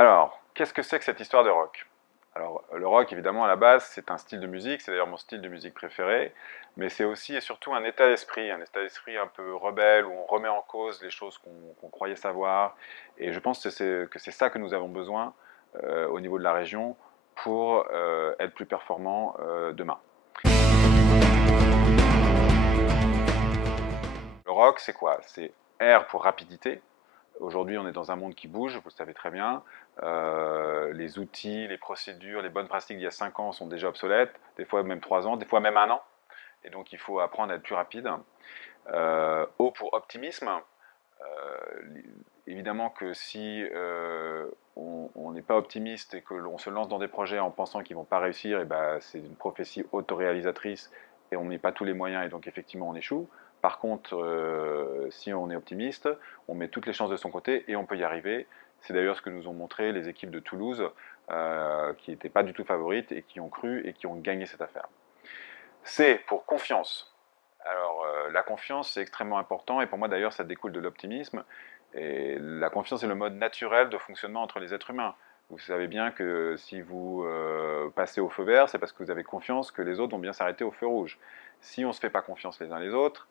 Alors, qu'est-ce que c'est que cette histoire de rock? Alors, le rock, évidemment, à la base, c'est un style de musique, c'est d'ailleurs mon style de musique préféré, mais c'est aussi et surtout un état d'esprit un peu rebelle, où on remet en cause les choses qu'on croyait savoir, et je pense que c'est ça que nous avons besoin au niveau de la région pour être plus performants demain. Le rock, c'est quoi? C'est R pour rapidité. Aujourd'hui, on est dans un monde qui bouge, vous le savez très bien. Les outils, les procédures, les bonnes pratiques d'il y a 5 ans sont déjà obsolètes, des fois même 3 ans, des fois même 1 an. Et donc, il faut apprendre à être plus rapide. O pour optimisme. Évidemment que si on n'est pas optimiste et que l'on se lance dans des projets en pensant qu'ils ne vont pas réussir, et ben, c'est une prophétie autoréalisatrice et on ne met pas tous les moyens et donc effectivement on échoue. Par contre, si on est optimiste, on met toutes les chances de son côté et on peut y arriver. C'est d'ailleurs ce que nous ont montré les équipes de Toulouse, qui n'étaient pas du tout favorites et qui ont cru et qui ont gagné cette affaire. C pour confiance. Alors, la confiance, c'est extrêmement important, et pour moi d'ailleurs, ça découle de l'optimisme. Et la confiance est le mode naturel de fonctionnement entre les êtres humains. Vous savez bien que si vous passez au feu vert, c'est parce que vous avez confiance que les autres vont bien s'arrêter au feu rouge. Si on ne se fait pas confiance les uns les autres,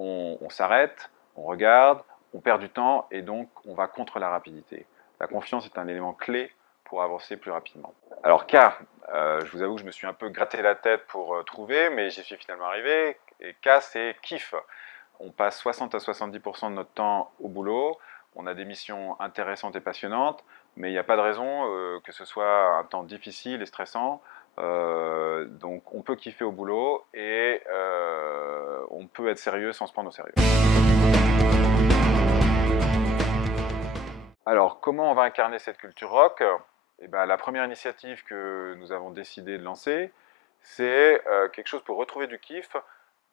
on s'arrête, on regarde, on perd du temps, et donc on va contre la rapidité. La confiance est un élément clé pour avancer plus rapidement. Alors K, je vous avoue que je me suis un peu gratté la tête pour trouver, mais j'y suis finalement arrivé. Et K, c'est kiff. On passe 60 à 70% de notre temps au boulot, on a des missions intéressantes et passionnantes, mais il n'y a pas de raison que ce soit un temps difficile et stressant. Donc on peut kiffer au boulot et on peut être sérieux sans se prendre au sérieux. Alors, comment on va incarner cette culture rock? Eh ben, la première initiative que nous avons décidé de lancer, c'est quelque chose pour retrouver du kiff.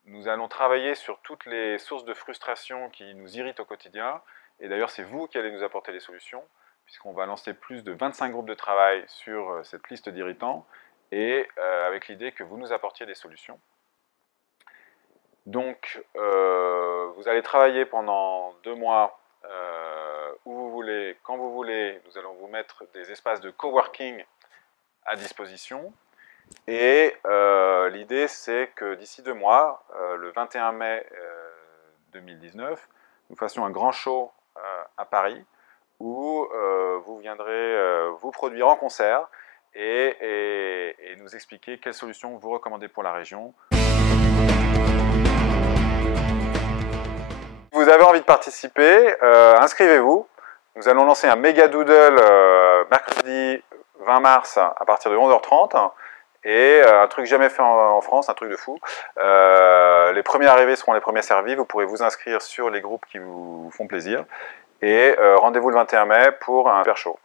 Nous allons travailler sur toutes les sources de frustration qui nous irritent au quotidien. Et d'ailleurs, c'est vous qui allez nous apporter les solutions, puisqu'on va lancer plus de 25 groupes de travail sur cette liste d'irritants, et avec l'idée que vous nous apportiez des solutions. Donc, vous allez travailler pendant 2 mois où vous voulez, quand vous voulez. Nous allons vous mettre des espaces de coworking à disposition. Et l'idée, c'est que d'ici 2 mois, le 21 mai 2019, nous fassions un grand show à Paris où vous viendrez vous produire en concert et nous expliquer quelles solutions vous recommandez pour la région. Si vous avez envie de participer, inscrivez-vous. Nous allons lancer un méga doodle mercredi 20 mars à partir de 11h30. Et un truc jamais fait en France, un truc de fou. Les premiers arrivés seront les premiers servis. Vous pourrez vous inscrire sur les groupes qui vous font plaisir. Et rendez-vous le 21 mai pour un super show.